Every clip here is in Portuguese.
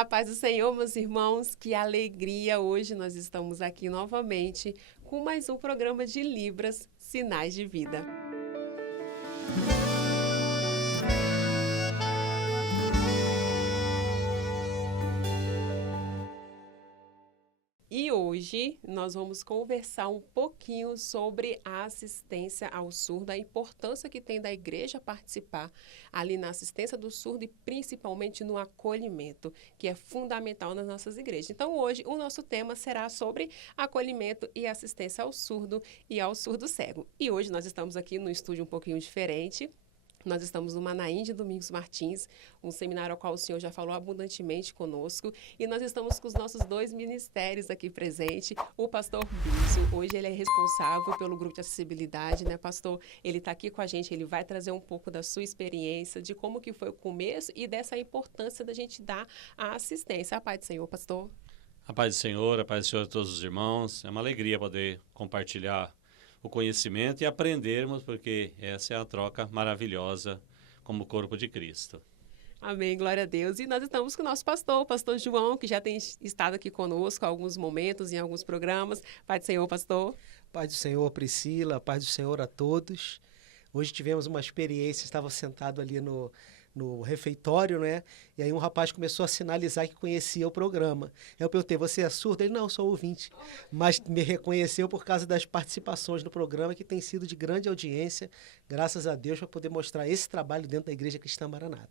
A paz do Senhor, meus irmãos, que alegria! Hoje nós estamos aqui novamente com mais um programa de Libras, Sinais de Vida. E hoje nós vamos conversar um pouquinho sobre a assistência ao surdo, a importância que tem da igreja participar ali na assistência do surdo e principalmente no acolhimento, que é fundamental nas nossas igrejas. Então hoje o nosso tema será sobre acolhimento e assistência ao surdo e ao surdo cego. E hoje nós estamos aqui no estúdio um pouquinho diferente. Nós estamos no Manaim de Domingos Martins, um seminário ao qual o senhor já falou abundantemente conosco, e nós estamos com os nossos dois ministérios aqui presentes. O pastor Bísio, hoje ele é responsável pelo grupo de acessibilidade, né, pastor? Ele está aqui com a gente, ele vai trazer um pouco da sua experiência, de como que foi o começo e dessa importância da gente dar a assistência. A paz do Senhor, pastor. A paz do Senhor a todos os irmãos. É uma alegria poder compartilhar o conhecimento e aprendermos, porque essa é a troca maravilhosa como corpo de Cristo. Amém, glória a Deus. E nós estamos com o nosso pastor, o pastor João, que já tem estado aqui conosco em alguns momentos, em alguns programas. Paz do Senhor, pastor. Paz do Senhor, Priscila, paz do Senhor a todos. Hoje tivemos uma experiência, estava sentado ali no refeitório, né? E aí um rapaz começou a sinalizar que conhecia o programa. Eu perguntei, você é surdo? Ele, não, sou ouvinte. Mas me reconheceu por causa das participações no programa, que tem sido de grande audiência, graças a Deus, para poder mostrar esse trabalho dentro da Igreja Cristã Maranata.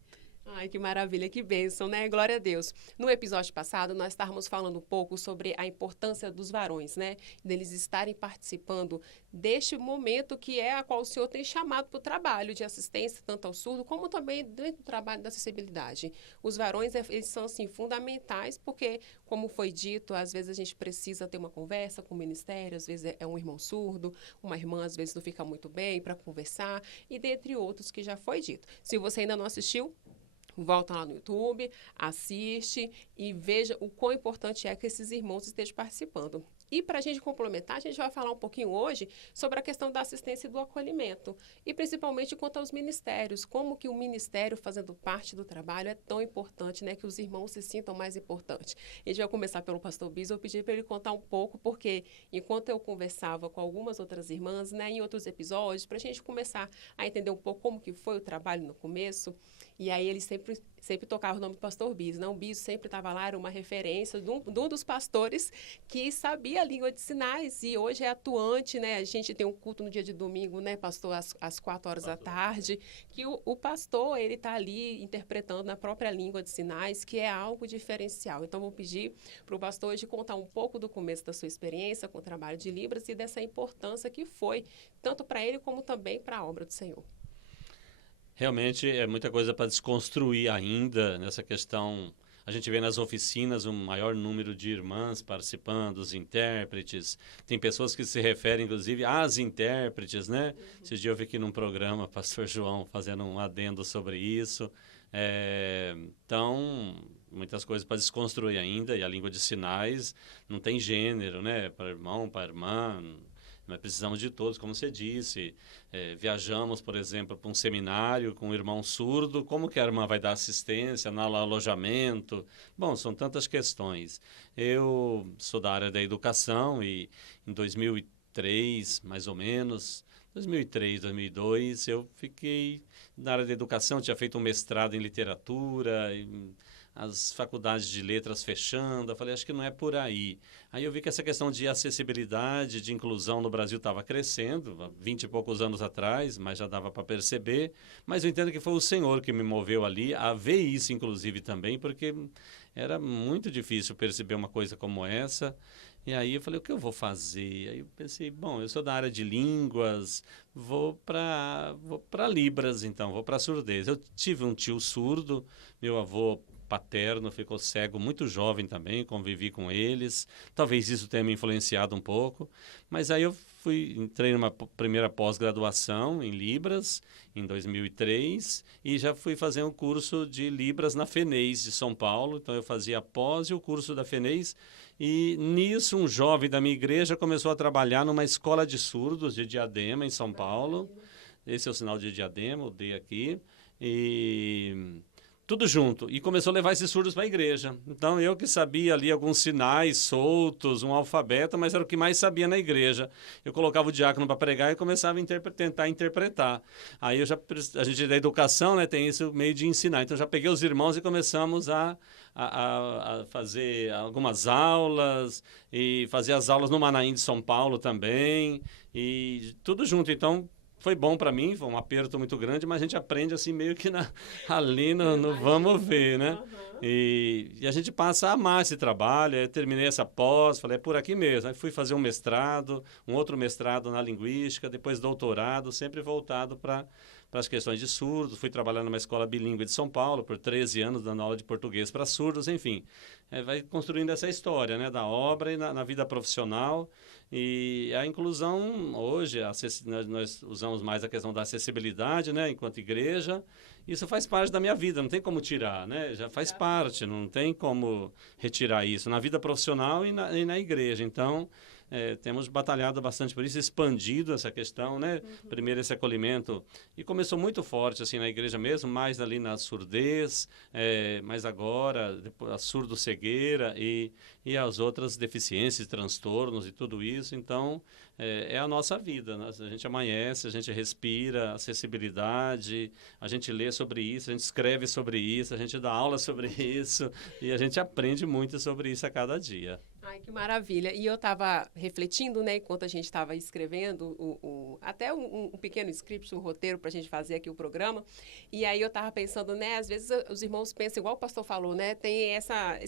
Ai, que maravilha, que bênção, né? Glória a Deus. No episódio passado, nós estávamos falando um pouco sobre a importância dos varões, né? Deles estarem participando deste momento que é a qual o Senhor tem chamado para o trabalho de assistência, tanto ao surdo, como também dentro do trabalho da acessibilidade. Os varões, eles são, assim, fundamentais, porque, como foi dito, às vezes a gente precisa ter uma conversa com o ministério, às vezes é um irmão surdo, uma irmã, às vezes não fica muito bem para conversar, e dentre outros que já foi dito. Se você ainda não assistiu, volta lá no YouTube, assiste e veja o quão importante é que esses irmãos estejam participando. E para a gente complementar, a gente vai falar um pouquinho hoje sobre a questão da assistência e do acolhimento. E principalmente quanto aos ministérios, como que o ministério fazendo parte do trabalho é tão importante, né? Que os irmãos se sintam mais importantes. A gente vai começar pelo pastor Bis, eu pedi para ele contar um pouco, porque enquanto eu conversava com algumas outras irmãs, né, em outros episódios, para a gente começar a entender um pouco como que foi o trabalho no começo, e aí ele sempre tocava o nome do pastor Bis, não? O Bis sempre estava lá, era uma referência de um dos pastores que sabia a língua de sinais e hoje é atuante, né? A gente tem um culto no dia de domingo, né, pastor, às 4 horas da tarde, que o pastor, ele está ali interpretando na própria língua de sinais, que é algo diferencial. Então, vou pedir para o pastor hoje contar um pouco do começo da sua experiência com o trabalho de Libras e dessa importância que foi, tanto para ele como também para a obra do Senhor. Realmente é muita coisa para desconstruir ainda nessa questão. A gente vê nas oficinas um maior número de irmãs participando, os intérpretes. Tem pessoas que se referem, inclusive, às intérpretes, né? Esses dias eu vi aqui num programa, pastor João fazendo um adendo sobre isso. Então, muitas coisas para desconstruir ainda. E a língua de sinais não tem gênero, né? Para irmão, para irmã. Nós precisamos de todos, como você disse. Viajamos, por exemplo, para um seminário com um irmão surdo. Como que a irmã vai dar assistência no alojamento? Bom, são tantas questões. Eu sou da área da educação e em 2003, mais ou menos, 2003, 2002, eu fiquei na área da educação, tinha feito um mestrado em literatura, as faculdades de letras fechando, eu falei, acho que não é por aí. Aí eu vi que essa questão de acessibilidade, de inclusão no Brasil estava crescendo, 20 e poucos anos atrás, mas já dava para perceber. Mas eu entendo que foi o Senhor que me moveu ali a ver isso, inclusive, também, porque era muito difícil perceber uma coisa como essa. E aí eu falei, o que eu vou fazer? Aí eu pensei, bom, eu sou da área de línguas, vou para Libras, então, vou para surdez. Eu tive um tio surdo, meu avô paterno ficou cego muito jovem também, convivi com eles. Talvez isso tenha me influenciado um pouco. Mas aí eu entrei numa primeira pós-graduação em Libras, em 2003, e já fui fazer um curso de Libras na FENEIS de São Paulo. Então eu fazia a pós e o curso da FENEIS. E nisso um jovem da minha igreja começou a trabalhar numa escola de surdos de Diadema, em São Paulo. Esse é o sinal de Diadema, eu dei aqui. E tudo junto. E começou a levar esses surdos para a igreja. Então, eu que sabia ali alguns sinais soltos, um alfabeto, mas era o que mais sabia na igreja. Eu colocava o diácono para pregar e começava a tentar interpretar. Aí a gente da educação, né, tem esse meio de ensinar. Então, já peguei os irmãos e começamos a fazer algumas aulas e fazer as aulas no Manaim de São Paulo também. E tudo junto. Então, foi bom para mim, foi um aperto muito grande, mas a gente aprende assim meio que ali no vamos ver, né? Uhum. E a gente passa a amar esse trabalho. Eu terminei essa pós, falei, é por aqui mesmo. Aí fui fazer um mestrado, um outro mestrado na linguística, depois doutorado, sempre voltado para as questões de surdos. Fui trabalhar numa escola bilíngue de São Paulo por 13 anos, dando aula de português para surdos, enfim. Vai construindo essa história, né, da obra e na vida profissional. E a inclusão, hoje, nós usamos mais a questão da acessibilidade, né, enquanto igreja. Isso faz parte da minha vida, não tem como tirar, né? Já faz parte, não tem como retirar isso na vida profissional e na igreja. Então, temos batalhado bastante por isso, expandido essa questão, né? Uhum. Primeiro esse acolhimento, e começou muito forte assim na igreja mesmo, mais ali na surdez, mas agora depois, a surdo-cegueira e as outras deficiências, transtornos e tudo isso. Então, é a nossa vida, né? A gente amanhece, a gente respira, acessibilidade, a gente lê sobre isso, a gente escreve sobre isso, a gente dá aula sobre isso e a gente aprende muito sobre isso a cada dia. Ai, que maravilha. E eu estava refletindo, né, enquanto a gente estava escrevendo até um pequeno script, um roteiro para a gente fazer aqui o programa. E aí eu estava pensando, né, às vezes os irmãos pensam, igual o pastor falou, né, tem essa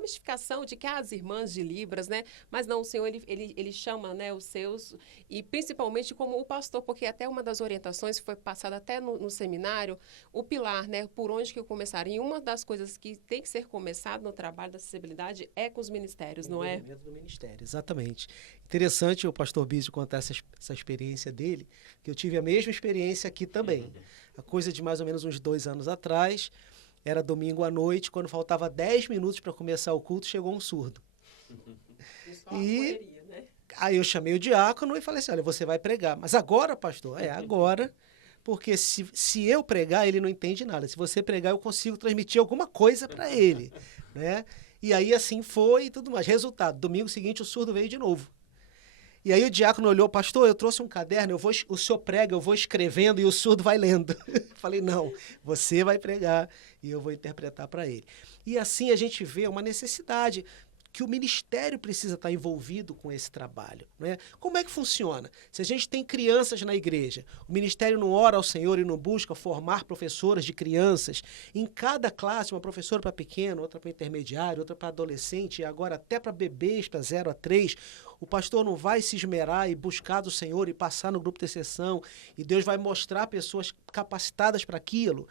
mistificação de que as irmãs de Libras, né, mas não, o Senhor, ele chama, né, os seus, e principalmente como o pastor, porque até uma das orientações que foi passada até no seminário, o pilar, né, por onde que eu começaria. E uma das coisas que tem que ser começado no trabalho da acessibilidade é com os ministérios, não é? Do ministério, exatamente. Interessante o pastor Bísio contar essa experiência dele, que eu tive a mesma experiência aqui também. A coisa de mais ou menos uns 2 anos atrás, era domingo à noite, quando faltava 10 minutos para começar o culto, chegou um surdo. E né? aí eu chamei o diácono e falei assim, olha, você vai pregar. Mas agora, pastor? Agora, porque se eu pregar, ele não entende nada. Se você pregar, eu consigo transmitir alguma coisa para ele, né? E aí assim foi e tudo mais. Resultado, domingo seguinte o surdo veio de novo. E aí o diácono olhou, pastor, eu trouxe um caderno, o senhor prega, eu vou escrevendo e o surdo vai lendo. Falei, não, você vai pregar e eu vou interpretar para ele. E assim a gente vê uma necessidade que o ministério precisa estar envolvido com esse trabalho, né? Como é que funciona? Se a gente tem crianças na igreja, o ministério não ora ao Senhor e não busca formar professoras de crianças, em cada classe, uma professora para pequeno, outra para intermediário, outra para adolescente, e agora até para bebês, para 0 a 3, o pastor não vai se esmerar e buscar do Senhor e passar no grupo de exceção, e Deus vai mostrar pessoas capacitadas para aquilo.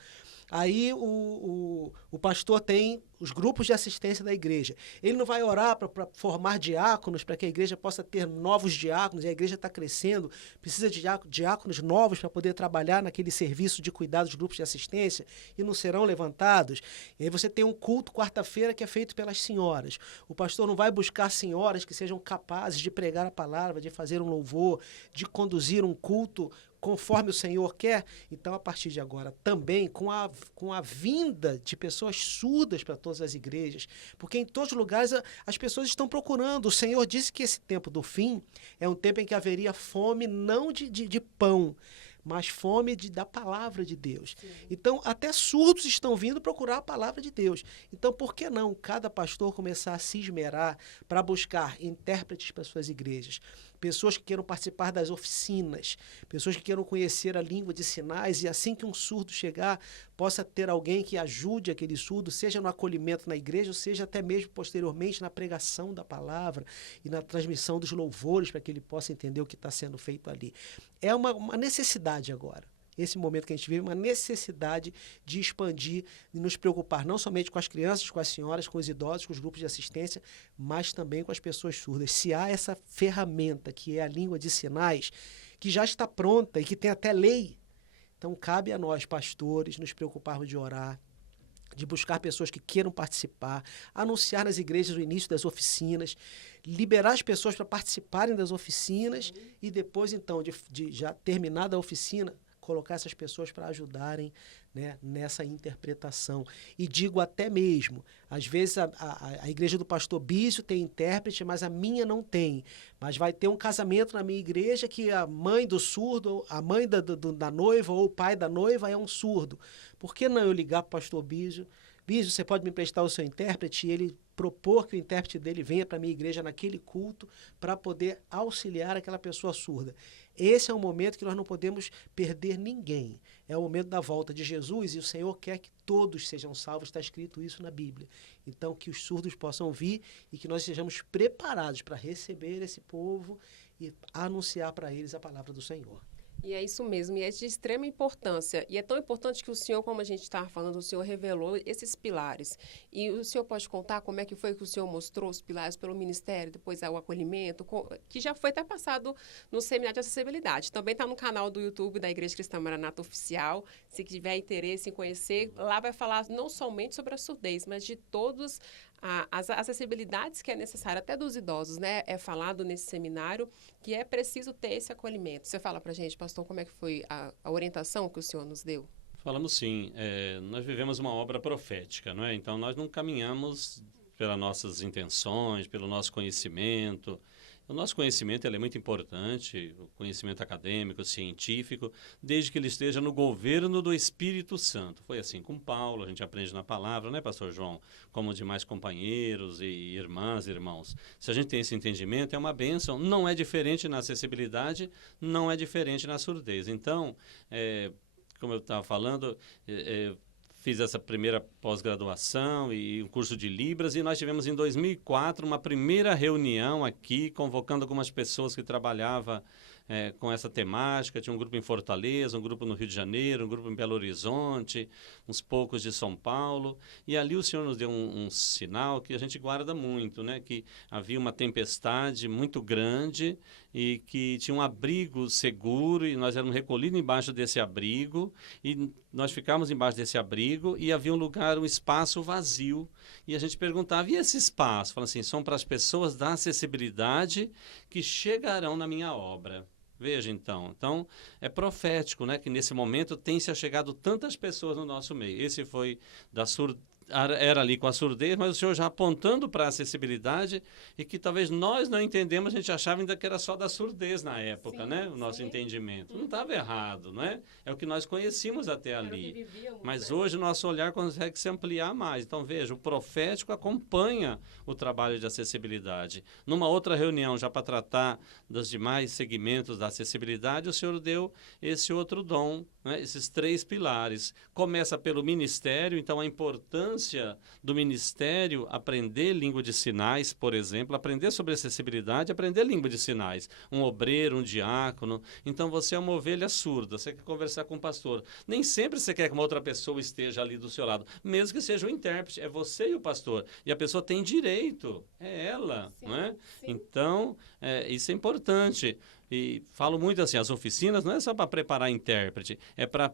Aí o pastor tem os grupos de assistência da igreja. Ele não vai orar para formar diáconos, para que a igreja possa ter novos diáconos, e a igreja está crescendo, precisa de diáconos novos para poder trabalhar naquele serviço de cuidar dos grupos de assistência, e não serão levantados. E aí você tem um culto quarta-feira que é feito pelas senhoras. O pastor não vai buscar senhoras que sejam capazes de pregar a palavra, de fazer um louvor, de conduzir um culto conforme o Senhor quer. Então, a partir de agora, também com a vinda de pessoas surdas para todas as igrejas, porque em todos os lugares as pessoas estão procurando. O Senhor disse que esse tempo do fim é um tempo em que haveria fome não de pão, mas fome da palavra de Deus. Sim. Então, até surdos estão vindo procurar a palavra de Deus. Então, por que não cada pastor começar a se esmerar para buscar intérpretes para suas igrejas? Pessoas que queiram participar das oficinas, pessoas que queiram conhecer a língua de sinais, e assim que um surdo chegar, possa ter alguém que ajude aquele surdo, seja no acolhimento na igreja, ou seja até mesmo posteriormente na pregação da palavra e na transmissão dos louvores, para que ele possa entender o que está sendo feito ali. É uma necessidade agora. Esse momento que a gente vive, uma necessidade de expandir e nos preocupar não somente com as crianças, com as senhoras, com os idosos, com os grupos de assistência, mas também com as pessoas surdas. Se há essa ferramenta, que é a língua de sinais, que já está pronta e que tem até lei, então cabe a nós, pastores, nos preocuparmos de orar, de buscar pessoas que queiram participar, anunciar nas igrejas o início das oficinas, liberar as pessoas para participarem das oficinas e depois, então, de já terminada a oficina, colocar essas pessoas para ajudarem, né, nessa interpretação. E digo até mesmo, às vezes a igreja do pastor Bísio tem intérprete, mas a minha não tem. Mas vai ter um casamento na minha igreja que a mãe do surdo, a mãe da noiva ou o pai da noiva é um surdo. Por que não eu ligar para o pastor Bísio? Bísio, você pode me emprestar o seu intérprete? E ele propor que o intérprete dele venha para a minha igreja naquele culto para poder auxiliar aquela pessoa surda. Esse é um momento que nós não podemos perder ninguém. É o momento da volta de Jesus e o Senhor quer que todos sejam salvos, está escrito isso na Bíblia. Então, que os surdos possam vir e que nós sejamos preparados para receber esse povo e anunciar para eles a palavra do Senhor. E é isso mesmo, e é de extrema importância. E é tão importante que o senhor, como a gente estava falando, o senhor revelou esses pilares. E o senhor pode contar como é que foi que o senhor mostrou os pilares pelo ministério, depois o acolhimento, que já foi até passado no seminário de acessibilidade. Também está no canal do YouTube da Igreja Cristã Maranata Oficial. Se tiver interesse em conhecer, lá vai falar não somente sobre a surdez, mas de todos as acessibilidades que é necessário, até dos idosos, né? É falado nesse seminário que é preciso ter esse acolhimento. Você fala para a gente, pastor, como é que foi a orientação que o senhor nos deu? Falamos sim. Nós vivemos uma obra profética, não é? Então, nós não caminhamos pelas nossas intenções, pelo nosso conhecimento. O nosso conhecimento ele é muito importante, o conhecimento acadêmico, científico, desde que ele esteja no governo do Espírito Santo. Foi assim com Paulo, a gente aprende na palavra, né, pastor João? Como demais companheiros e irmãs e irmãos. Se a gente tem esse entendimento, é uma bênção. Não é diferente na acessibilidade, não é diferente na surdez. Então, como eu estava falando, fiz essa primeira pós-graduação e um curso de Libras e nós tivemos em 2004 uma primeira reunião aqui, convocando algumas pessoas que trabalhavam com essa temática. Tinha um grupo em Fortaleza, um grupo no Rio de Janeiro, um grupo em Belo Horizonte, uns poucos de São Paulo. E ali o Senhor nos deu um sinal que a gente guarda muito, né? Que havia uma tempestade muito grande e que tinha um abrigo seguro e nós éramos recolhidos embaixo desse abrigo e nós ficávamos embaixo desse abrigo e havia um lugar, um espaço vazio. E a gente perguntava, e esse espaço? Fala assim, são para as pessoas da acessibilidade que chegarão na minha obra. Veja, então é profético, né? Que nesse momento tem se achegado tantas pessoas no nosso meio. Esse foi era ali com a surdez, mas o Senhor já apontando para a acessibilidade e que talvez nós não entendemos, a gente achava ainda que era só da surdez na época, sim, né? O nosso entendimento. Não estava errado, não é? É o que nós conhecíamos até ali. Mas hoje o nosso olhar consegue se ampliar mais. Então, veja, o profético acompanha o trabalho de acessibilidade. Numa outra reunião, já para tratar dos demais segmentos da acessibilidade, o Senhor deu esse outro dom, né? Esses 3 pilares. Começa pelo ministério, então a importância do ministério aprender língua de sinais, por exemplo, aprender sobre acessibilidade, aprender língua de sinais. Um obreiro, um diácono. Então você é uma ovelha surda, você quer conversar com o pastor. Nem sempre você quer que uma outra pessoa esteja ali do seu lado, mesmo que seja o intérprete, é você e o pastor. E a pessoa tem direito, é ela, sim, não é? Sim. Então, isso é importante. E falo muito assim, as oficinas não é só para preparar intérprete, é para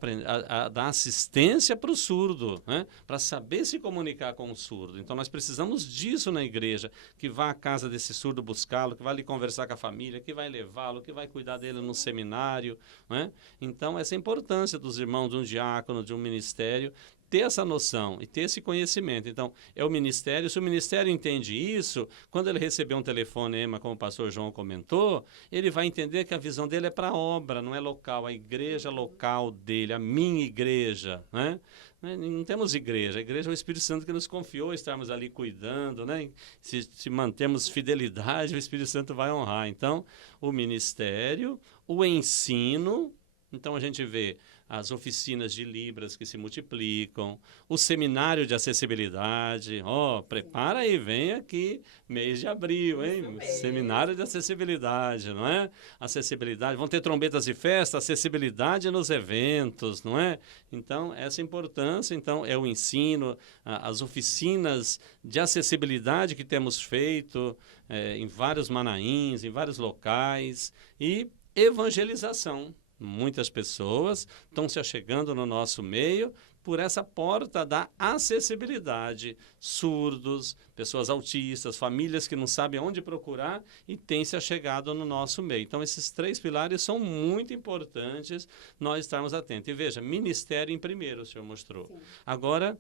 dar assistência para o surdo, né? Para saber se comunicar com o surdo. Então nós precisamos disso na igreja, que vá à casa desse surdo buscá-lo, que vai ali conversar com a família, que vai levá-lo, que vai cuidar dele no seminário, né? Então essa importância dos irmãos de um diácono, de um ministério, ter essa noção e ter esse conhecimento. Então, é o ministério. Se o ministério entende isso, quando ele receber um telefonema, como o pastor João comentou, ele vai entender que a visão dele é para a obra, não é local, a igreja local dele, a minha igreja, né? Não temos igreja, a igreja é o Espírito Santo que nos confiou estarmos ali cuidando, né? Se mantemos fidelidade, o Espírito Santo vai honrar. Então, o ministério, o ensino, então a gente vê as oficinas de Libras que se multiplicam, o seminário de acessibilidade. Prepara aí, vem aqui, mês de abril, hein? Seminário de acessibilidade, não é? Acessibilidade, vão ter trombetas de festa, acessibilidade nos eventos, não é? Então, essa importância, então, é o ensino, as oficinas de acessibilidade que temos feito em vários manaíns, em vários locais, e evangelização. Muitas pessoas estão se achegando no nosso meio por essa porta da acessibilidade. Surdos, pessoas autistas, famílias que não sabem onde procurar e têm se achegado no nosso meio. Então, esses 3 pilares são muito importantes nós estarmos atentos. E veja, ministério em primeiro, o senhor mostrou. Sim. Agora,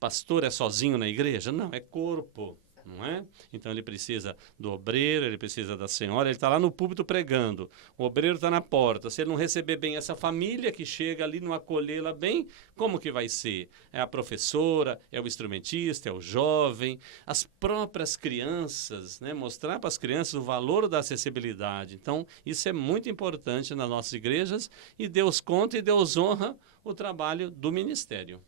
pastor é sozinho na igreja? Não, é corpo. Não é? Então ele precisa do obreiro, ele precisa da senhora, ele está lá no púlpito pregando, o obreiro está na porta. Se ele não receber bem essa família que chega ali, não acolhê-la bem, como que vai ser? É a professora, é o instrumentista, é o jovem, as próprias crianças, né? Mostrar para as crianças o valor da acessibilidade. Então isso é muito importante nas nossas igrejas e Deus conta e Deus honra o trabalho do ministério.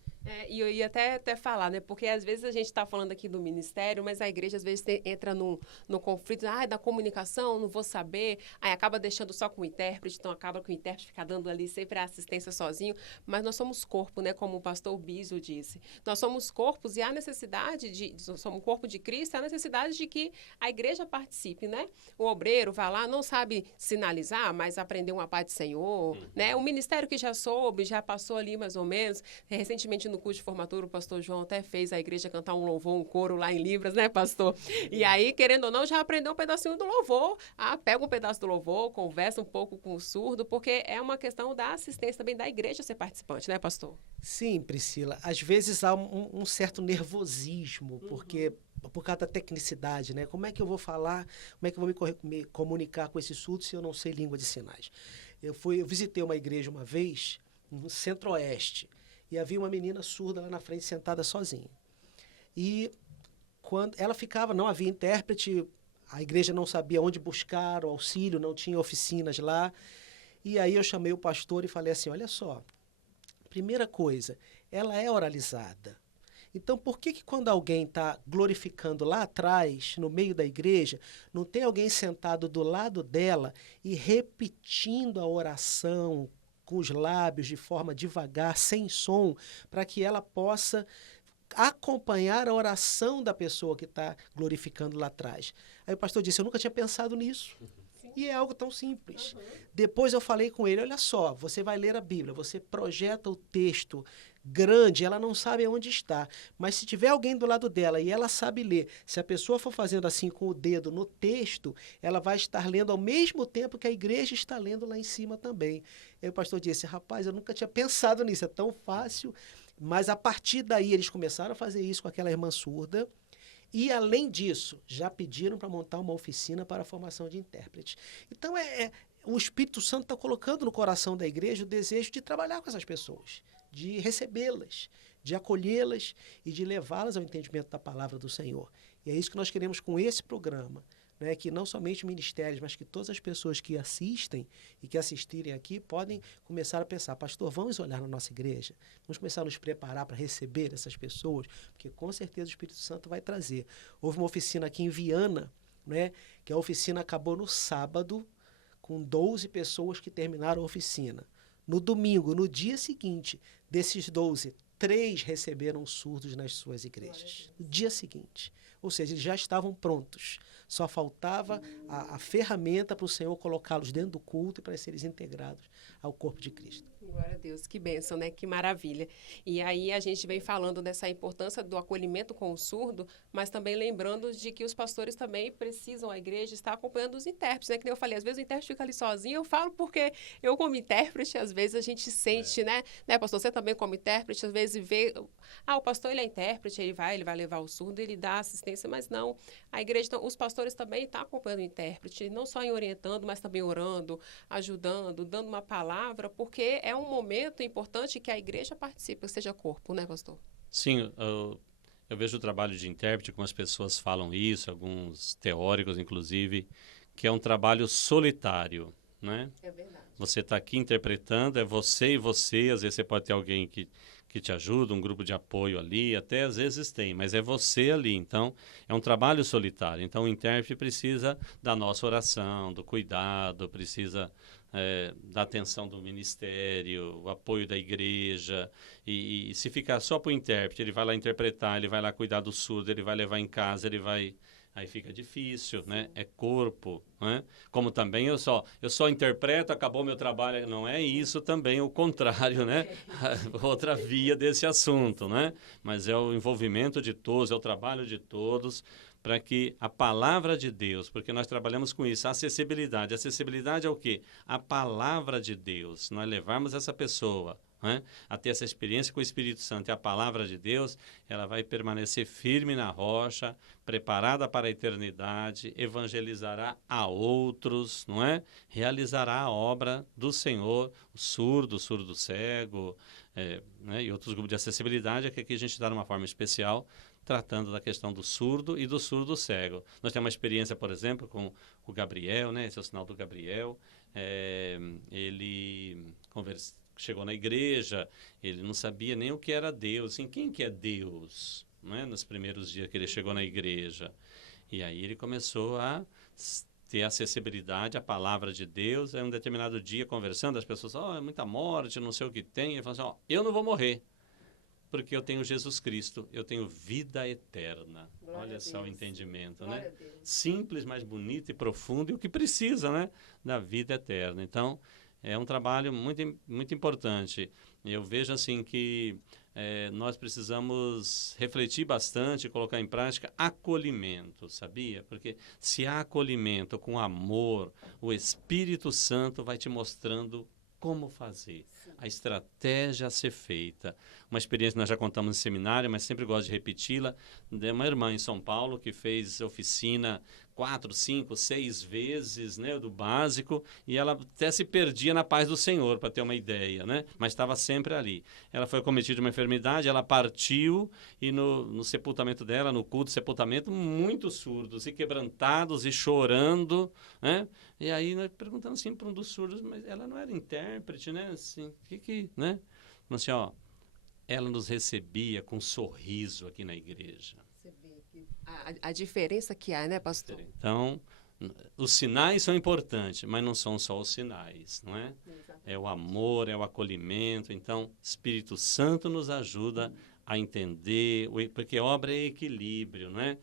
E eu ia até falar, né? Porque às vezes a gente está falando aqui do ministério, mas a igreja às vezes entra no conflito, da comunicação, não vou saber, aí acaba deixando só com o intérprete, então acaba que o intérprete fica dando ali sempre a assistência sozinho, mas nós somos corpo, né? Como o pastor Biso disse. Nós somos corpos e há necessidade somos o corpo de Cristo, há necessidade de que a igreja participe, né? O obreiro vai lá, não sabe sinalizar, mas aprendeu uma paz do Senhor, né? O ministério que já soube, já passou ali mais ou menos, recentemente no curso de formatura, o pastor João até fez a igreja cantar um louvor, um coro lá em Libras, né, pastor? E aí, querendo ou não, já aprendeu um pedacinho do louvor. Pega um pedaço do louvor, conversa um pouco com o surdo, porque é uma questão da assistência também da igreja ser participante, né, pastor? Sim, Priscila. Às vezes há um certo nervosismo, porque por causa da tecnicidade, né? Como é que eu vou falar, como é que eu vou me comunicar com esse surdo se eu não sei língua de sinais? Eu visitei uma igreja uma vez, no Centro-Oeste, e havia uma menina surda lá na frente, sentada sozinha. E quando ela ficava, não havia intérprete, a igreja não sabia onde buscar o auxílio, não tinha oficinas lá. E aí eu chamei o pastor e falei assim, olha só, primeira coisa, ela é oralizada. Então, por que quando alguém está glorificando lá atrás, no meio da igreja, não tem alguém sentado do lado dela e repetindo a oração com os lábios, de forma devagar, sem som, para que ela possa acompanhar a oração da pessoa que está glorificando lá atrás? Aí o pastor disse, eu nunca tinha pensado nisso. E é algo tão simples. Depois eu falei com ele, olha só, você vai ler a Bíblia, você projeta o texto grande, ela não sabe onde está, mas se tiver alguém do lado dela e ela sabe ler, se a pessoa for fazendo assim com o dedo no texto, ela vai estar lendo ao mesmo tempo que a igreja está lendo lá em cima também. Aí o pastor disse, rapaz, eu nunca tinha pensado nisso, é tão fácil, mas a partir daí eles começaram a fazer isso com aquela irmã surda. E, além disso, já pediram para montar uma oficina para a formação de intérpretes. Então, o Espírito Santo está colocando no coração da igreja o desejo de trabalhar com essas pessoas, de recebê-las, de acolhê-las e de levá-las ao entendimento da palavra do Senhor. E é isso que nós queremos com esse programa, né? Que não somente ministérios, mas que todas as pessoas que assistem e que assistirem aqui podem começar a pensar, pastor, vamos olhar na nossa igreja, vamos começar a nos preparar para receber essas pessoas, porque com certeza o Espírito Santo vai trazer. Houve uma oficina aqui em Viana, né? Que a oficina acabou no sábado, com 12 pessoas que terminaram a oficina. No domingo, no dia seguinte, desses 12, 3 receberam surdos nas suas igrejas. No dia seguinte. Ou seja, eles já estavam prontos. Só faltava a ferramenta para o Senhor colocá-los dentro do culto e para serem integrados ao corpo de Cristo. Glória a Deus, que bênção, né? Que maravilha. E aí a gente vem falando dessa importância do acolhimento com o surdo, mas também lembrando de que os pastores também precisam, a igreja, estar acompanhando os intérpretes, né? Que nem eu falei, às vezes o intérprete fica ali sozinho, eu falo porque eu como intérprete, às vezes a gente sente, né, pastor, você também como intérprete, às vezes vê, o pastor ele é intérprete, ele vai levar o surdo, ele dá assistência, mas não, a igreja, então, os pastores também estão acompanhando o intérprete, não só em orientando, mas também orando, ajudando, dando uma palavra, porque é um momento importante que a igreja participe, seja corpo, né, pastor? Sim, eu vejo o trabalho de intérprete, como as pessoas falam isso, alguns teóricos, inclusive, que é um trabalho solitário, né? É verdade. Você está aqui interpretando, é você e você, às vezes você pode ter alguém que te ajuda, um grupo de apoio ali, até às vezes tem, mas é você ali, então é um trabalho solitário. Então o intérprete precisa da nossa oração, do cuidado, precisa da atenção do ministério, o apoio da igreja, e se ficar só para o intérprete, ele vai lá interpretar, ele vai lá cuidar do surdo, ele vai levar em casa, ele vai Aí fica difícil, né? É corpo, né? Como também eu só interpreto, acabou meu trabalho. Não é isso também, o contrário, né? Outra via desse assunto, né? Mas é o envolvimento de todos, é o trabalho de todos, para que a palavra de Deus, porque nós trabalhamos com isso, a acessibilidade. A acessibilidade é o quê? A palavra de Deus. Nós levarmos essa pessoa, né, a ter essa experiência com o Espírito Santo e a palavra de Deus, ela vai permanecer firme na rocha, preparada para a eternidade, evangelizará a outros, não é? Realizará a obra do Senhor, o surdo cego, né, e outros grupos de acessibilidade, que aqui a gente dá de uma forma especial, tratando da questão do surdo e do surdo cego. Nós temos uma experiência, por exemplo, com o Gabriel, né? Esse é o sinal do Gabriel. Ele chegou na igreja, ele não sabia nem o que era Deus, assim, quem que é Deus, né? Nos primeiros dias que ele chegou na igreja. E aí ele começou a ter acessibilidade à palavra de Deus. Aí um determinado dia, conversando, as pessoas, é muita morte, não sei o que tem. Ele falou assim, eu não vou morrer, porque eu tenho Jesus Cristo, eu tenho vida eterna. Olha só o entendimento, né? Simples, mas bonito e profundo, e o que precisa, né? Da vida eterna. Então, é um trabalho muito, muito importante. Eu vejo assim que nós precisamos refletir bastante, colocar em prática acolhimento, sabia? Porque se há acolhimento com amor, o Espírito Santo vai te mostrando como fazer, a estratégia a ser feita. Uma experiência que nós já contamos no seminário, mas sempre gosto de repeti-la, de uma irmã em São Paulo que fez oficina 4, 5, 6 vezes, né, do básico, e ela até se perdia na paz do Senhor, para ter uma ideia, né? Mas estava sempre ali. Ela foi acometida de uma enfermidade, ela partiu, e no sepultamento dela, no culto de sepultamento, muitos surdos, e quebrantados, e chorando, né? E aí nós perguntamos assim para um dos surdos, mas ela não era intérprete, né? Assim, né? Assim, ela nos recebia com um sorriso aqui na igreja. A diferença que há, né, pastor? Então, os sinais são importantes, mas não são só os sinais, não é? Exatamente. É o amor, é o acolhimento. Então, Espírito Santo nos ajuda a entender, porque obra é equilíbrio, não é?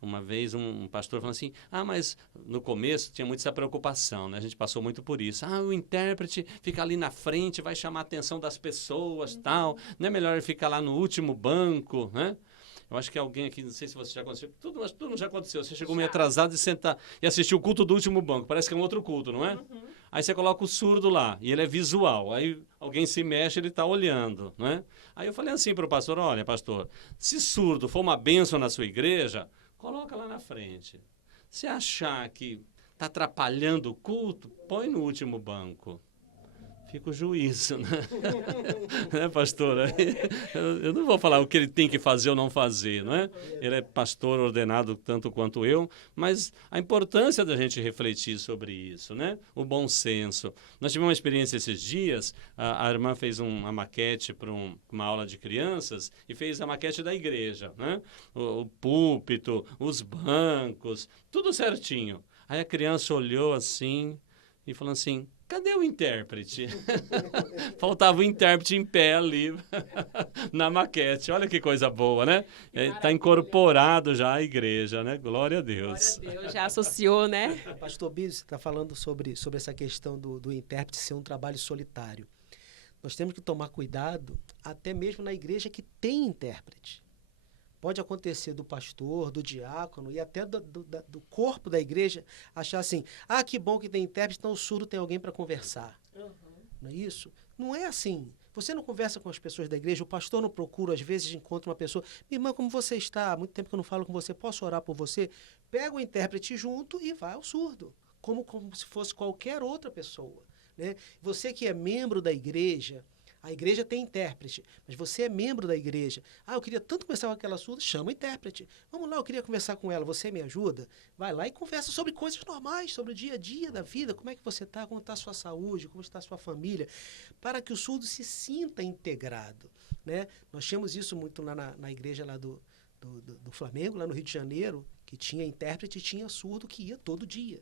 Uma vez um pastor falou assim, mas no começo tinha muito essa preocupação, né? A gente passou muito por isso. O intérprete fica ali na frente, vai chamar a atenção das pessoas, tal. Não é melhor ele ficar lá no último banco, né? Eu acho que alguém aqui, não sei se você já aconteceu, tudo já aconteceu. Você chegou meio atrasado e assistiu o culto do último banco. Parece que é um outro culto, não é? Uhum. Aí você coloca o surdo lá, e ele é visual. Aí alguém se mexe, ele está olhando, né? Aí eu falei assim para o pastor, olha, pastor, se surdo for uma bênção na sua igreja, coloca lá na frente. Se achar que está atrapalhando o culto, põe no último banco. Fica o juízo, né? Né, pastor? Eu não vou falar o que ele tem que fazer ou não fazer, não é? Ele é pastor ordenado tanto quanto eu, mas a importância da gente refletir sobre isso, né? O bom senso. Nós tivemos uma experiência esses dias, a irmã fez uma maquete para uma aula de crianças e fez a maquete da igreja, né? O púlpito, os bancos, tudo certinho. Aí a criança olhou assim e falou assim, cadê o intérprete? Faltava o intérprete em pé ali na maquete. Olha que coisa boa, né? Está incorporado já à igreja, né? Glória a Deus. Glória a Deus, já associou, né? Pastor Bíblia, você está falando sobre essa questão do intérprete ser um trabalho solitário. Nós temos que tomar cuidado, até mesmo na igreja que tem intérprete. Pode acontecer do pastor, do diácono e até do corpo da igreja achar assim, que bom que tem intérprete, então o surdo tem alguém para conversar. Uhum. Não é isso? Não é assim. Você não conversa com as pessoas da igreja, o pastor não procura, às vezes encontra uma pessoa, minha irmã, como você está? Há muito tempo que eu não falo com você, posso orar por você? Pega o intérprete junto e vai ao surdo, como se fosse qualquer outra pessoa. Né? Você que é membro da igreja, a igreja tem intérprete, mas você é membro da igreja. Eu queria tanto conversar com aquela surda, chama o intérprete. Vamos lá, eu queria conversar com ela, você me ajuda? Vai lá e conversa sobre coisas normais, sobre o dia a dia da vida, como é que você está, como está a sua saúde, como está a sua família, para que o surdo se sinta integrado. Né? Nós tínhamos isso muito lá na igreja lá do Flamengo, lá no Rio de Janeiro, que tinha intérprete e tinha surdo que ia todo dia.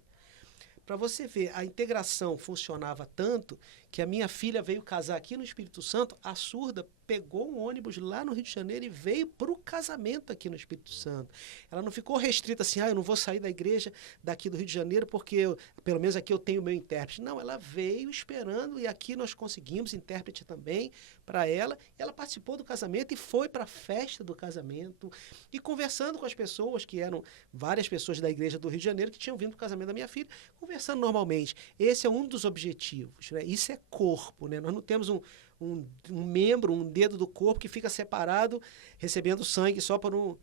Para você ver, a integração funcionava tanto que a minha filha veio casar aqui no Espírito Santo, a surda pegou um ônibus lá no Rio de Janeiro e veio para o casamento aqui no Espírito Santo. Ela não ficou restrita assim, eu não vou sair da igreja daqui do Rio de Janeiro porque, pelo menos aqui eu tenho o meu intérprete. Não, ela veio esperando e aqui nós conseguimos intérprete também para ela. Ela participou do casamento e foi para a festa do casamento e conversando com as pessoas, que eram várias pessoas da igreja do Rio de Janeiro que tinham vindo para o casamento da minha filha, conversando normalmente. Esse é um dos objetivos, né? Isso é corpo, né? Nós não temos um membro, um dedo do corpo que fica separado, recebendo sangue só por um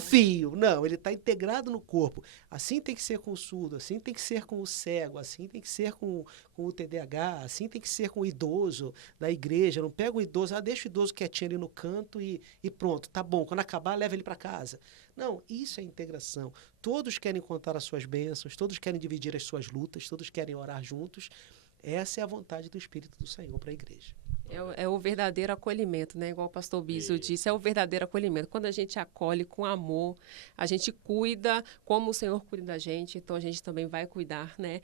fio. Não, ele está integrado no corpo. Assim tem que ser com o surdo, assim tem que ser com o cego, assim tem que ser com o TDAH, assim tem que ser com o idoso da igreja. Não pega o idoso, deixa o idoso quietinho ali no canto e pronto, tá bom. Quando acabar, leva ele para casa. Não, isso é integração. Todos querem contar as suas bênçãos, todos querem dividir as suas lutas, todos querem orar juntos. Essa é a vontade do Espírito do Senhor para a igreja. É o verdadeiro acolhimento, né? Igual o pastor Biso disse, é o verdadeiro acolhimento. Quando a gente acolhe com amor, a gente cuida como o Senhor cuida da gente, então a gente também vai cuidar, né?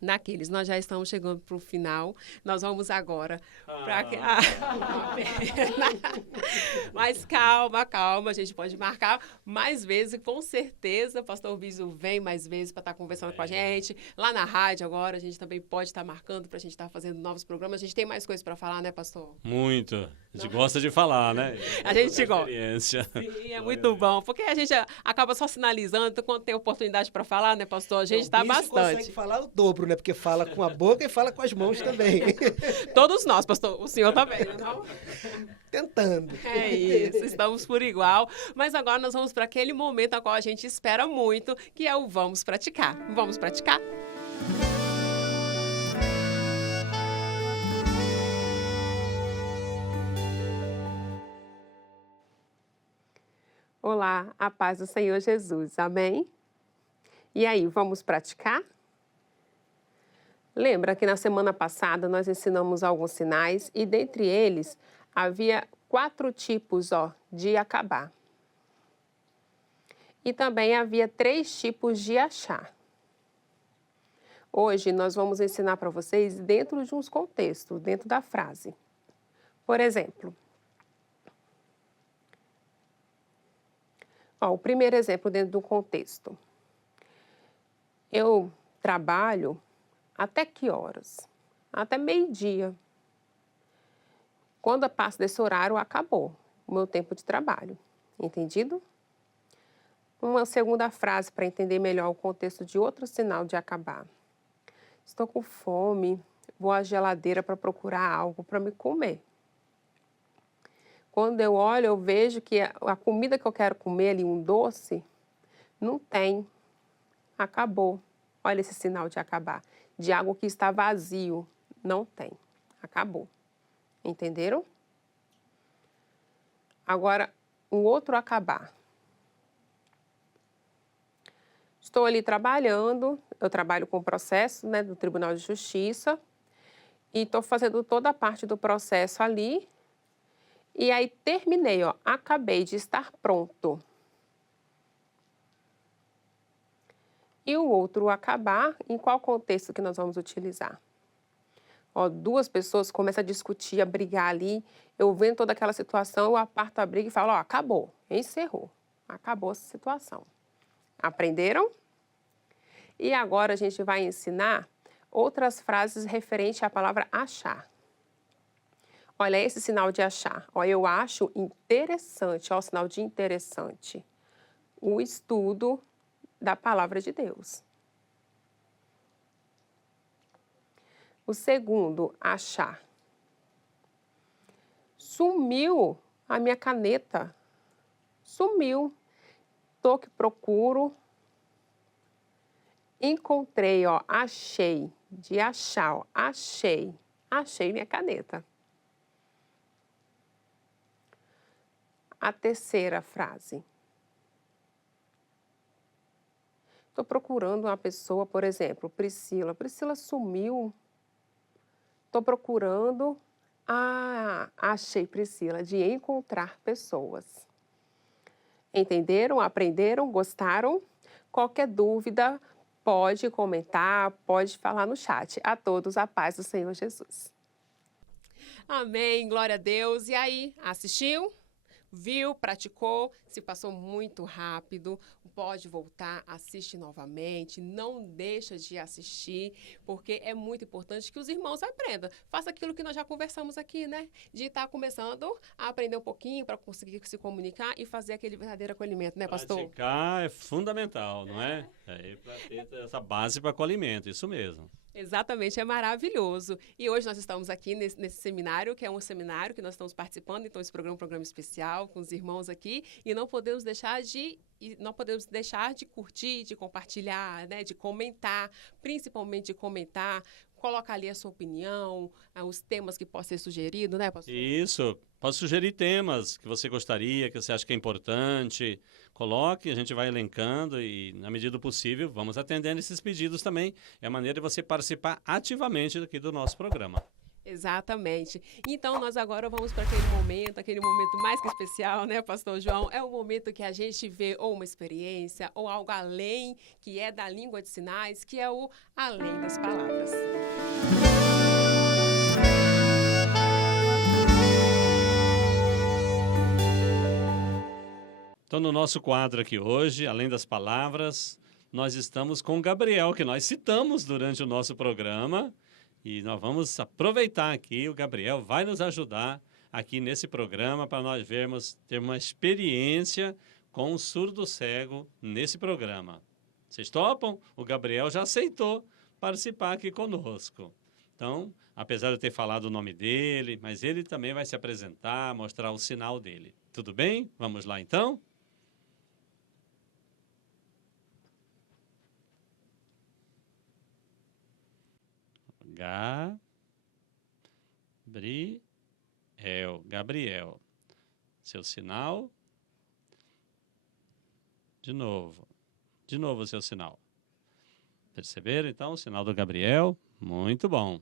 Naqueles. Nós já estamos chegando para o final. Nós vamos agora para... Mas calma, a gente pode marcar mais vezes, com certeza. O pastor Biso vem mais vezes para estar conversando com a gente. Lá na rádio agora, a gente também pode estar marcando para a gente estar fazendo novos programas. A gente tem mais coisas para falar, né, pastor? Muito. A gente gosta de falar, né? A gente gosta. Experiência. Sim, é muito bom. Porque a gente acaba só sinalizando quando tem oportunidade para falar, né, pastor? A gente está bastante. Consegue falar o dobro, né? Porque fala com a boca e fala com as mãos também. Todos nós, pastor. O senhor também, não? Tentando. É isso, estamos por igual. Mas agora nós vamos para aquele momento a qual a gente espera muito, que é o Vamos Praticar. Vamos praticar? Olá, a paz do Senhor Jesus. Amém? E aí, vamos praticar? Lembra que na semana passada nós ensinamos alguns sinais e dentre eles havia 4 tipos de acabar. E também havia 3 tipos de achar. Hoje nós vamos ensinar para vocês dentro de uns contextos, dentro da frase. Por exemplo, o primeiro exemplo dentro do contexto. Eu trabalho até que horas? Até meio-dia. Quando passa desse horário, acabou o meu tempo de trabalho. Entendido? Uma segunda frase para entender melhor o contexto de outro sinal de acabar. Estou com fome, vou à geladeira para procurar algo para me comer. Quando eu olho, eu vejo que a comida que eu quero comer ali, um doce, não tem. Acabou. Olha esse sinal de acabar. De algo que está vazio. Não tem. Acabou. Entenderam? Agora, o outro acabar. Estou ali trabalhando, eu trabalho com o processo, né, do Tribunal de Justiça, e estou fazendo toda a parte do processo ali, e aí terminei, acabei de estar pronto. E o outro acabar, em qual contexto que nós vamos utilizar? 2 pessoas começam a discutir, a brigar ali, eu vendo toda aquela situação, eu aparto a briga e falo, acabou, encerrou, acabou essa situação. Aprenderam? E agora a gente vai ensinar outras frases referentes à palavra achar. Olha esse sinal de achar. Eu acho interessante, o sinal de interessante, o estudo da palavra de Deus. O segundo, achar. Sumiu a minha caneta. Sumiu. Tô que procuro. Encontrei, achei. De achar, achei. Achei minha caneta. A terceira frase. Estou procurando uma pessoa, por exemplo, Priscila. Priscila sumiu. Estou procurando. Achei Priscila, de encontrar pessoas. Entenderam? Aprenderam? Gostaram? Qualquer dúvida, Pode comentar, pode falar no chat. A todos, a paz do Senhor Jesus. Amém, glória a Deus. E aí, assistiu? Viu, praticou, se passou muito rápido, pode voltar, assiste novamente, não deixa de assistir, porque é muito importante que os irmãos aprendam. Faça aquilo que nós já conversamos aqui, né? De estar começando a aprender um pouquinho para conseguir se comunicar e fazer aquele verdadeiro acolhimento, né, pastor? Praticar é fundamental, não é? Para ter essa base para acolhimento, isso mesmo. Exatamente, é maravilhoso. E hoje nós estamos aqui nesse seminário, que é um seminário que nós estamos participando, então esse programa é um programa especial com os irmãos aqui, e não podemos deixar de curtir, de compartilhar, né, de comentar, principalmente de comentar, colocar ali a sua opinião, os temas que possam ser sugeridos, né, pastor? Isso, pode sugerir temas que você gostaria, que você acha que é importante. Coloque, a gente vai elencando e, na medida do possível, vamos atendendo esses pedidos também. É a maneira de você participar ativamente aqui do nosso programa. Exatamente. Então, nós agora vamos para aquele momento mais que especial, né, pastor João? É o momento que a gente vê ou uma experiência ou algo além, que é da língua de sinais, que é o além das palavras. Então, no nosso quadro aqui hoje, além das palavras, nós estamos com o Gabriel, que nós citamos durante o nosso programa. E nós vamos aproveitar aqui, o Gabriel vai nos ajudar aqui nesse programa para nós ter uma experiência com o surdo cego nesse programa. Vocês topam? O Gabriel já aceitou participar aqui conosco. Então, apesar de eu ter falado o nome dele, mas ele também vai se apresentar, mostrar o sinal dele. Tudo bem? Vamos lá então? Gabriel. Seu sinal. De novo o seu sinal. Perceberam, então, o sinal do Gabriel? Muito bom.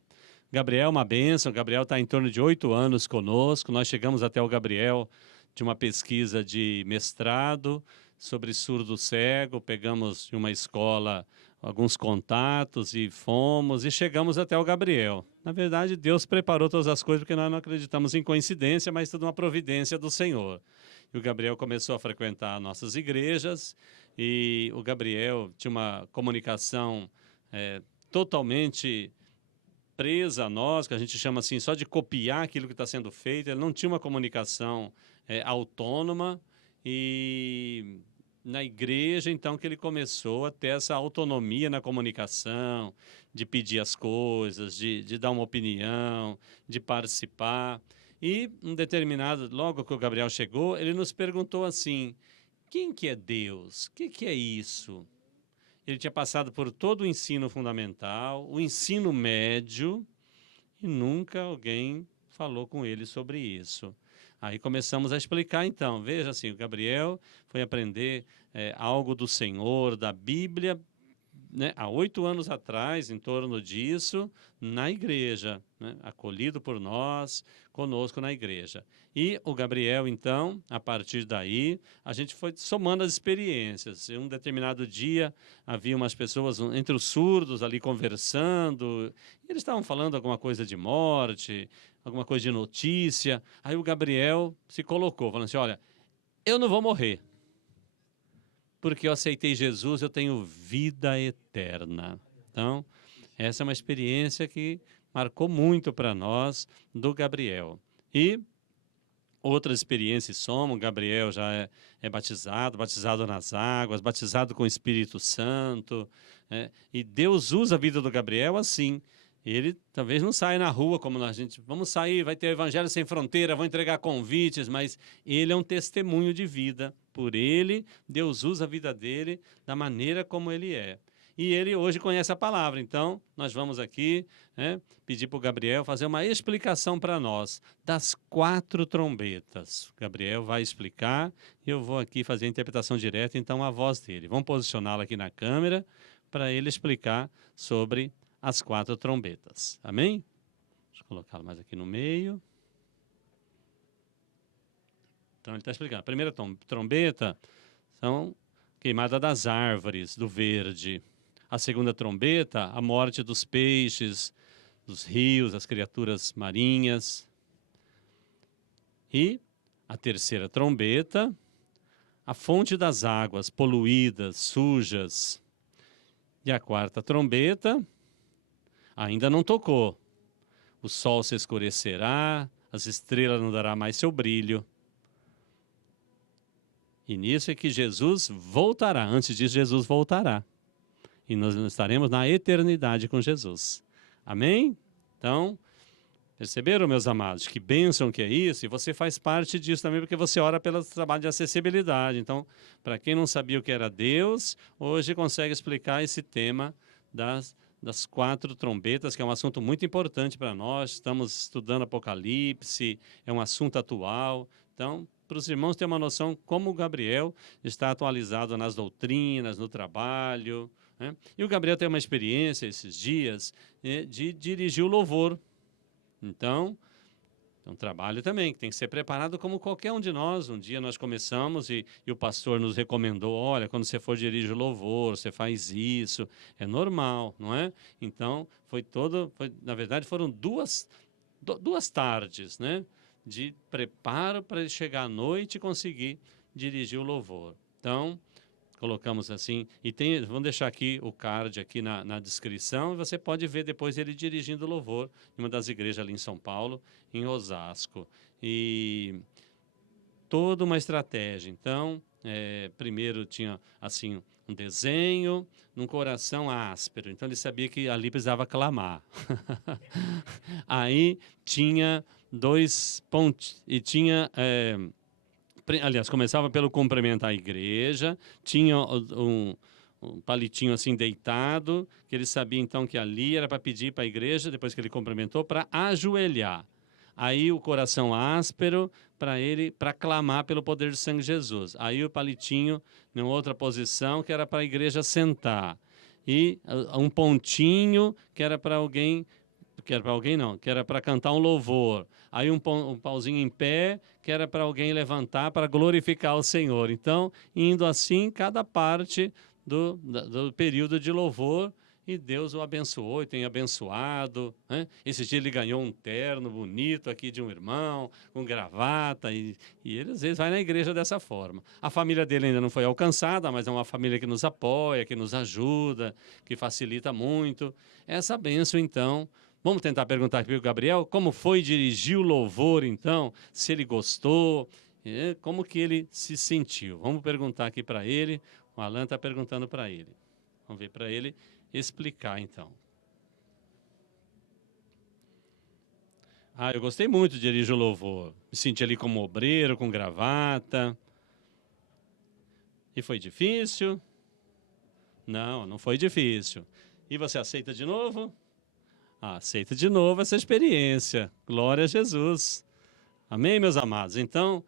Gabriel é uma bênção, Gabriel está em torno de 8 anos conosco. Nós chegamos até o Gabriel de uma pesquisa de mestrado sobre surdo cego, pegamos em uma escola alguns contatos e fomos e chegamos até o Gabriel. Na verdade, Deus preparou todas as coisas porque nós não acreditamos em coincidência, mas tudo uma providência do Senhor. E o Gabriel começou a frequentar nossas igrejas e o Gabriel tinha uma comunicação totalmente presa a nós, que a gente chama assim, só de copiar aquilo que está sendo feito. Ele não tinha uma comunicação autônoma e na igreja, então, que ele começou a ter essa autonomia na comunicação, de pedir as coisas, de dar uma opinião, de participar. E logo que o Gabriel chegou, ele nos perguntou assim, quem que é Deus? O que é isso? Ele tinha passado por todo o ensino fundamental, o ensino médio, e nunca alguém falou com ele sobre isso. Aí começamos a explicar, então. Veja assim, o Gabriel foi aprender algo do Senhor, da Bíblia, né, há 8 anos atrás, em torno disso, na igreja, né, acolhido por nós, conosco na igreja. E o Gabriel, então, a partir daí, a gente foi somando as experiências. Em um determinado dia, havia umas pessoas entre os surdos ali conversando, e eles estavam falando alguma coisa de morte, alguma coisa de notícia. Aí o Gabriel se colocou, falando assim, olha, eu não vou morrer. Porque eu aceitei Jesus, eu tenho vida eterna. Então, essa é uma experiência que marcou muito para nós do Gabriel. E outras experiências somam, o Gabriel já é batizado nas águas, batizado com o Espírito Santo. E Deus usa a vida do Gabriel assim. Ele talvez não saia na rua como a gente, vamos sair, vai ter Evangelho Sem Fronteira, vão entregar convites, mas ele é um testemunho de vida. Por ele, Deus usa a vida dele da maneira como ele é. E ele hoje conhece a palavra. Então, nós vamos aqui pedir para o Gabriel fazer uma explicação para nós das 4 trombetas. O Gabriel vai explicar e eu vou aqui fazer a interpretação direta, então, a voz dele. Vamos posicioná-lo aqui na câmera para ele explicar sobre as 4 trombetas. Amém? Deixa eu colocá-lo mais aqui no meio. Então, ele está explicando. A primeira trombeta são queimada das árvores, do verde. a segunda trombeta, a morte dos peixes, dos rios, as criaturas marinhas. E a terceira trombeta, a fonte das águas poluídas, sujas. E a quarta trombeta ainda não tocou. O sol se escurecerá, as estrelas não dará mais seu brilho. E nisso é que Jesus voltará. Antes disso, Jesus voltará. E nós estaremos na eternidade com Jesus. Amém? Então, perceberam, meus amados, que bênção que é isso? E você faz parte disso também, porque você ora pelo trabalho de acessibilidade. Então, para quem não sabia o que era Deus, hoje consegue explicar esse tema das 4 trombetas, que é um assunto muito importante para nós. Estamos estudando Apocalipse, é um assunto atual. Então, para os irmãos terem uma noção como o Gabriel está atualizado nas doutrinas, no trabalho, né? E o Gabriel tem uma experiência esses dias, né, de dirigir o louvor. Então, é um trabalho também que tem que ser preparado como qualquer um de nós. Um dia nós começamos e o pastor nos recomendou, olha, quando você for dirigir o louvor, você faz isso, é normal, não é? Então, na verdade, foram duas tardes, né, de preparo para ele chegar à noite e conseguir dirigir o louvor. Então, colocamos assim, e vamos deixar aqui o card aqui na descrição, e você pode ver depois ele dirigindo o louvor em uma das igrejas ali em São Paulo, em Osasco. E toda uma estratégia. Então, primeiro tinha assim um desenho num coração áspero. Então ele sabia que ali precisava clamar. Aí tinha 2 pontos e tinha aliás, começava pelo cumprimentar a igreja, tinha um palitinho assim deitado, que ele sabia então que ali era para pedir para a igreja, depois que ele cumprimentou, para ajoelhar. Aí o coração áspero para clamar pelo poder do sangue de Jesus. Aí o palitinho em outra posição, que era para a igreja sentar. E um pontinho que era para alguém, que era para cantar um louvor. Aí um pauzinho em pé, que era para alguém levantar para glorificar o Senhor. Então, indo assim, cada parte do período de louvor, e Deus o abençoou e tem abençoado, né? Esse dia ele ganhou um terno bonito aqui de um irmão, com gravata, e ele às vezes vai na igreja dessa forma. A família dele ainda não foi alcançada, mas é uma família que nos apoia, que nos ajuda, que facilita muito. Essa bênção, então. Vamos tentar perguntar aqui para o Gabriel como foi dirigir o louvor, então, se ele gostou, como que ele se sentiu. Vamos perguntar aqui para ele, o Alan está perguntando para ele. Vamos ver para ele explicar, então. Eu gostei muito de dirigir o louvor. Me senti ali como obreiro, com gravata. E foi difícil? Não, não foi difícil. E você aceita de novo? Aceita de novo essa experiência. Glória a Jesus. Amém, meus amados? Então,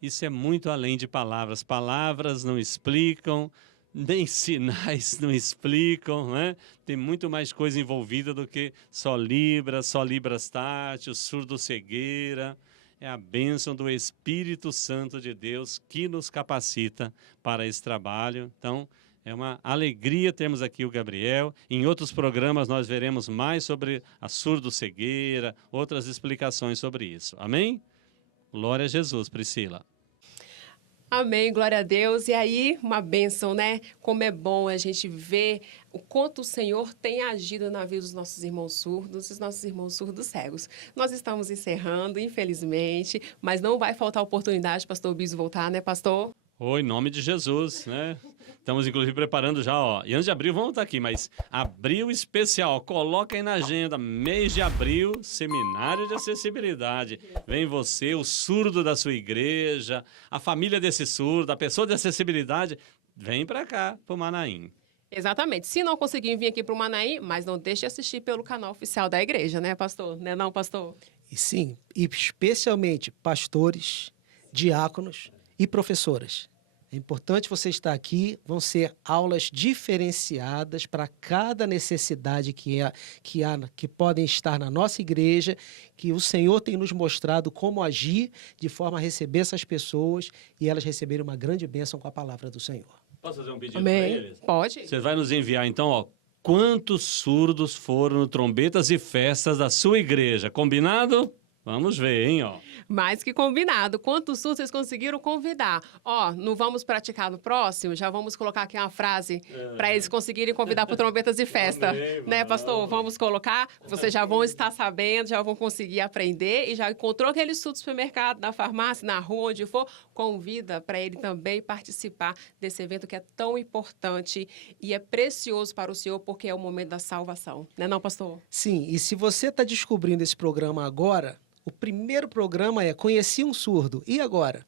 isso é muito além de palavras. Palavras não explicam, nem sinais não explicam, né? Tem muito mais coisa envolvida do que só libras tátil, surdo-cegueira. É a bênção do Espírito Santo de Deus que nos capacita para esse trabalho. Então, é uma alegria termos aqui o Gabriel. Em outros programas nós veremos mais sobre a surdo-cegueira, outras explicações sobre isso. Amém? Glória a Jesus, Priscila. Amém, glória a Deus. E aí, uma bênção, né? Como é bom a gente ver o quanto o Senhor tem agido na vida dos nossos irmãos surdos, dos nossos irmãos surdos cegos. Nós estamos encerrando, infelizmente, mas não vai faltar oportunidade, pastor Biso, voltar, né, pastor? Em nome de Jesus, né? Estamos, inclusive, preparando já, E antes de abril, vamos estar aqui, mas abril especial, coloca aí na agenda, mês de abril, seminário de acessibilidade. Vem você, o surdo da sua igreja, a família desse surdo, a pessoa de acessibilidade, vem para cá, para o Manaim. Exatamente. Se não conseguir vir aqui para o Manaim, mas não deixe de assistir pelo canal oficial da igreja, né, pastor? Não, pastor? E sim, e especialmente pastores, diáconos e professoras. É importante você estar aqui, vão ser aulas diferenciadas para cada necessidade que podem estar na nossa igreja, que o Senhor tem nos mostrado como agir de forma a receber essas pessoas e elas receberem uma grande bênção com a palavra do Senhor. Posso fazer um pedido para eles? Pode. Você vai nos enviar, então, quantos surdos foram no Trombetas e Festas da sua igreja. Combinado? Vamos ver, hein, ó. Mais que combinado. Quantos surdos vocês conseguiram convidar? Ó, não vamos praticar no próximo? Já vamos colocar aqui uma frase para eles conseguirem convidar para Trombetas e Festa. Amém, Né, pastor? Vamos colocar. Vocês já vão estar sabendo, já vão conseguir aprender e já encontrou aquele surdo no supermercado, na farmácia, na rua, onde for, convida para ele também participar desse evento que é tão importante e é precioso para o Senhor porque é o momento da salvação. Né não, pastor? Sim, e se você está descobrindo esse programa agora, o primeiro programa é Conheci um Surdo. E agora?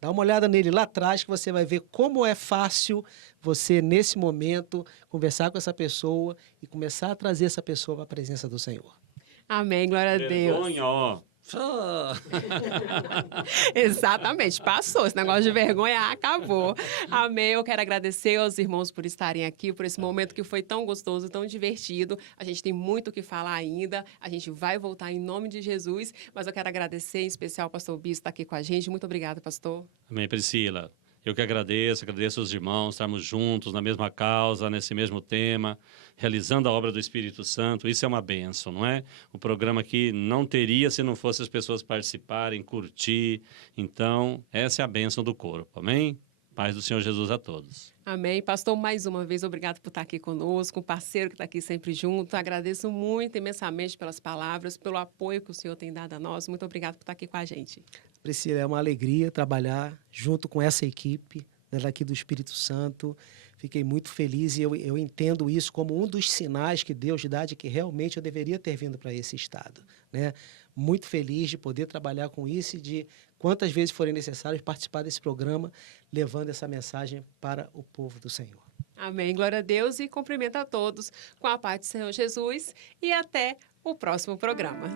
Dá uma olhada nele lá atrás que você vai ver como é fácil você, nesse momento, conversar com essa pessoa e começar a trazer essa pessoa para a presença do Senhor. Amém, glória a Deus. Vergonha, ó. Exatamente, passou. Esse negócio de vergonha acabou. Amém. Eu quero agradecer aos irmãos por estarem aqui, por esse momento que foi tão gostoso, tão divertido. A gente tem muito o que falar ainda. A gente vai voltar em nome de Jesus. Mas eu quero agradecer, em especial, ao pastor Bispo estar aqui com a gente. Muito obrigada, pastor. Amém, Priscila. Eu que agradeço aos irmãos, estarmos juntos na mesma causa, nesse mesmo tema, realizando a obra do Espírito Santo. Isso é uma bênção, não é? O programa aqui não teria se não fosse as pessoas participarem, curtir. Então, essa é a bênção do corpo, amém? Paz do Senhor Jesus a todos. Amém. Pastor, mais uma vez, obrigado por estar aqui conosco, um parceiro que está aqui sempre junto. Agradeço muito, imensamente, pelas palavras, pelo apoio que o Senhor tem dado a nós. Muito obrigado por estar aqui com a gente. Priscila, é uma alegria trabalhar junto com essa equipe, né, daqui do Espírito Santo. Fiquei muito feliz e eu entendo isso como um dos sinais que Deus dá de que realmente eu deveria ter vindo para esse estado, né? Muito feliz de poder trabalhar com isso e de, quantas vezes forem necessárias, participar desse programa, levando essa mensagem para o povo do Senhor. Amém. Glória a Deus e cumprimento a todos com a paz do Senhor Jesus e até o próximo programa.